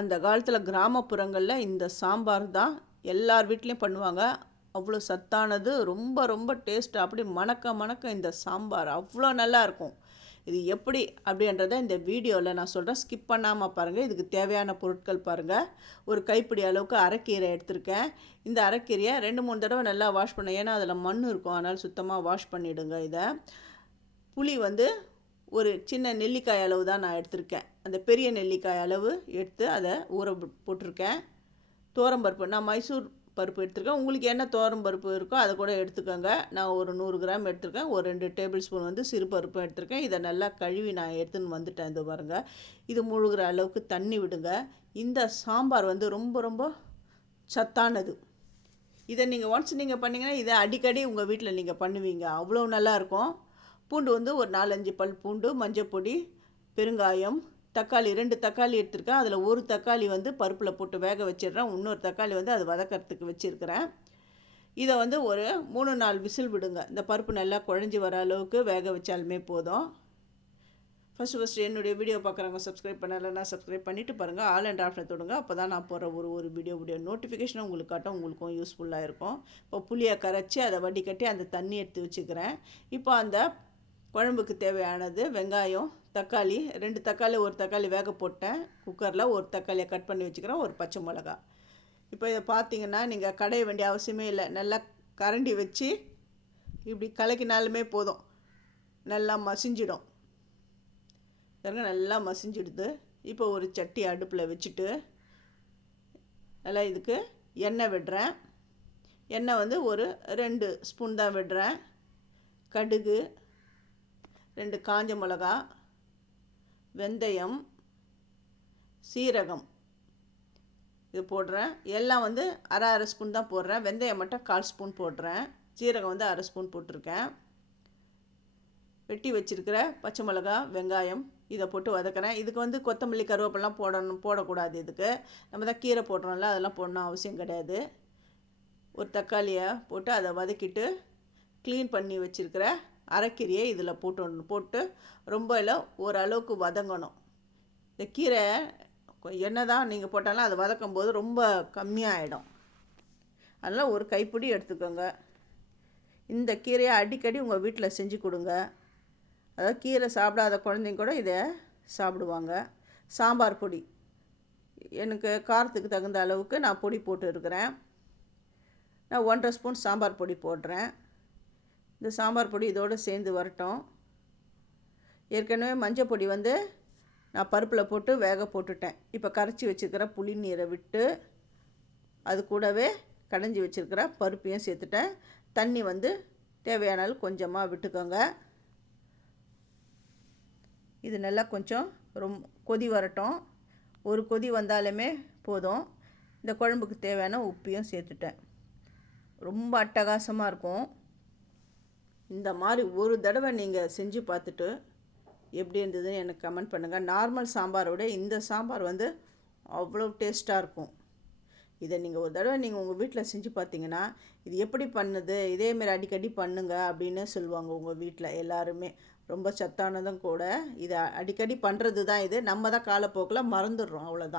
அந்த காலத்தில் கிராமப்புறங்களில் இந்த சாம்பார் தான் எல்லார் வீட்லேயும் பண்ணுவாங்க. அவ்வளோ சத்தானது ரொம்ப ரொம்ப டேஸ்ட் அப்படி மணக்க மணக்க இந்த சாம்பார் அவ்வளோ நல்லாயிருக்கும் இது எப்படி? அப்படின்றத இந்த வீடியோவில் நான் சொல்கிறேன் ஸ்கிப் பண்ணாமல் பாருங்கள் இதுக்கு தேவையான பொருட்கள் பாருங்கள் ஒரு கைப்பிடி அளவுக்கு அரைக்கீரை எடுத்திருக்கேன். இந்த அரைக்கீரையை ரெண்டு மூணு தடவை நல்லா வாஷ் பண்ணேன் ஏன்னா அதில் மண் இருக்கும். அதனால் சுத்தமாக வாஷ் பண்ணிவிடுங்க இதை. புளி வந்து ஒரு சின்ன நெல்லிக்காய் அளவு தான் நான் எடுத்திருக்கேன். அந்த பெரிய நெல்லிக்காய் அளவு எடுத்து அதை ஊற போட்டிருக்கேன். பருப்பு நான் மைசூர் பருப்பு எடுத்துருக்கேன். உங்களுக்கு என்ன தோரம் பருப்பு இருக்கோ அதை கூட எடுத்துக்கோங்க. நான் ஒரு நூறு கிராம் எடுத்துருக்கேன். ஒரு ரெண்டு டேபிள் ஸ்பூன் வந்து சிறு பருப்பும் எடுத்திருக்கேன். இதை நல்லா கழுவி நான் எடுத்துன்னு வந்துட்டேன். இது பாருங்கள் இது முழுகிற அளவுக்கு தண்ணி விடுங்க. இந்த சாம்பார் வந்து ரொம்ப ரொம்ப சத்தானது. இதை நீங்கள் ஒன்ஸ் நீங்கள் பண்ணிங்கன்னா இதை அடிக்கடி உங்கள் வீட்டில் நீங்கள் பண்ணுவீங்க. அவ்வளோ நல்லாயிருக்கும் பூண்டு வந்து ஒரு நாலஞ்சு பல் பூண்டு மஞ்சள் பொடி பெருங்காயம் தக்காளி ரெண்டு தக்காளி எடுத்திருக்கேன். அதில் ஒரு தக்காளி வந்து பருப்பில் போட்டு வேக வச்சிடுறேன். இன்னொரு தக்காளி வந்து அது வதக்கிறதுக்கு வச்சுருக்கிறேன். இதை வந்து ஒரு மூணு நாலு விசில் விடுங்க. இந்த பருப்பு நல்லா குழஞ்சி வர அளவுக்கு வேக வச்சாலுமே போதும். ஃபஸ்ட்டு ஃபஸ்ட்டு என்னுடைய வீடியோ பார்க்குறவங்க சப்ஸ்கிரைப் பண்ணலைன்னா சப்ஸ்கிரைப் பண்ணிவிட்டு பாருங்கள் ஆல் அண்ட் ஆஃப்ல தொடுங்க. அப்போ தான் நான் போகிற ஒரு ஒரு வீடியோ நோட்டிஃபிகேஷனும் உங்களுக்கு காட்டும் உங்களுக்கும் யூஸ்ஃபுல்லாக இருக்கும். இப்போ புளியை கரைச்சி அதை வடிகட்டி அந்த தண்ணி எடுத்து வச்சுக்கிறேன். இப்போ அந்த குழம்புக்கு தேவையானது வெங்காயம் தக்காளி. ரெண்டு தக்காளி ஒரு தக்காளி வேக போட்டேன். குக்கரில் ஒரு தக்காளியை கட் பண்ணி வச்சுக்கிறேன். ஒரு பச்சை மிளகா. இப்போ இதை பார்த்தீங்கன்னா நீங்கள் கடைய வேண்டிய அவசியமே இல்லை. நல்லா கரண்டி வச்சு இப்படி கலக்கினாலுமே போதும். நல்லா மசிஞ்சிடும். நல்லா மசிஞ்சிடுது. இப்போ ஒரு சட்டி அடுப்பில் வச்சுட்டு நல்லா இதுக்கு எண்ணெய் விடுறேன். எண்ணெய் வந்து ஒரு ரெண்டு ஸ்பூன் தான் விடுறேன். கடுகு ரெண்டு காஞ்ச மிளகா வெந்தயம் சீரகம். இது போடுறேன். எல்லாம் வந்து அரை அரை ஸ்பூன் தான் போடுறேன். வெந்தயம் மட்டும் கால் ஸ்பூன் போடுறேன். சீரகம் வந்து அரை ஸ்பூன் போட்டிருக்கேன். வெட்டி வச்சுருக்கிற பச்சை மிளகா வெங்காயம் இதை போட்டு வதக்கிறேன். இதுக்கு வந்து கொத்தமல்லி கருவேப்பெல்லாம் போடணும் போடக்கூடாது இதுக்கு. நம்ம தான் கீரை போடுறோம்ல அதெல்லாம் போடணும் அவசியம் கிடையாது. ஒரு தக்காளியை போட்டு அதை வதக்கிட்டு க்ளீன் பண்ணி வச்சுருக்கிற அரைக்கீரையை இதில் போட்டு போட்டு ரொம்ப இல்லை ஓரளவுக்கு வதங்கணும். இந்த கீரை என்ன தான் நீங்கள் போட்டாலும் அதை வதக்கும் போது ரொம்ப கம்மியாகிடும் அதனால் ஒரு கைப்பிடி எடுத்துக்கோங்க. இந்த கீரையை அடிக்கடி உங்கள் வீட்டில் செஞ்சு கொடுங்க. அதாவது கீரை சாப்பிடாத குழந்தைங்க கூட இதை சாப்பிடுவாங்க. சாம்பார் பொடி. எனக்கு காரத்துக்கு தகுந்த அளவுக்கு நான் பொடி போட்டு இருக்கிறேன் நான் ஒன்றரை ஸ்பூன் சாம்பார் பொடி போடுறேன். இந்த சாம்பார் பொடி இதோடு சேர்ந்து வரட்டும். ஏற்கனவே மஞ்சள் பொடி வந்து நான் பருப்பில் போட்டு வேக போட்டுட்டேன். இப்போ கரைச்சி வச்சுருக்கிற புளி நீரை விட்டு அது கூடவே கடைஞ்சி வச்சுருக்கிற பருப்பையும் சேர்த்துட்டேன். தண்ணி வந்து தேவையான கொஞ்சமாக விட்டுக்கோங்க. இது நல்லா கொஞ்சம் ரொம் கொதி வரட்டும். ஒரு கொதி வந்தாலுமே போதும். இந்த குழம்புக்கு தேவையான உப்பையும் சேர்த்துட்டேன். ரொம்ப அட்டகாசமாக இருக்கும். இந்த மாதிரி ஒரு தடவை நீங்கள் செஞ்சு பார்த்துட்டு எப்படி இருந்ததுன்னு எனக்கு கமெண்ட் பண்ணுங்கள் நார்மல் சாம்பாரோட இந்த சாம்பார் வந்து அவ்வளோ டேஸ்ட்டாக இருக்கும். இதை நீங்கள் ஒரு தடவை நீங்கள் உங்கள் வீட்டில் செஞ்சு பார்த்தீங்கன்னா இது எப்படி பண்ணுது இதேமாரி அடிக்கடி பண்ணுங்க அப்படின்னு சொல்லுவாங்க உங்கள் வீட்டில் எல்லாருமே. ரொம்ப சத்தானதும் கூட. இதை அடிக்கடி பண்ணுறது தான் இது. நம்ம தான் காலப்போக்கில் மறந்துடுறோம் அவ்வளோதான்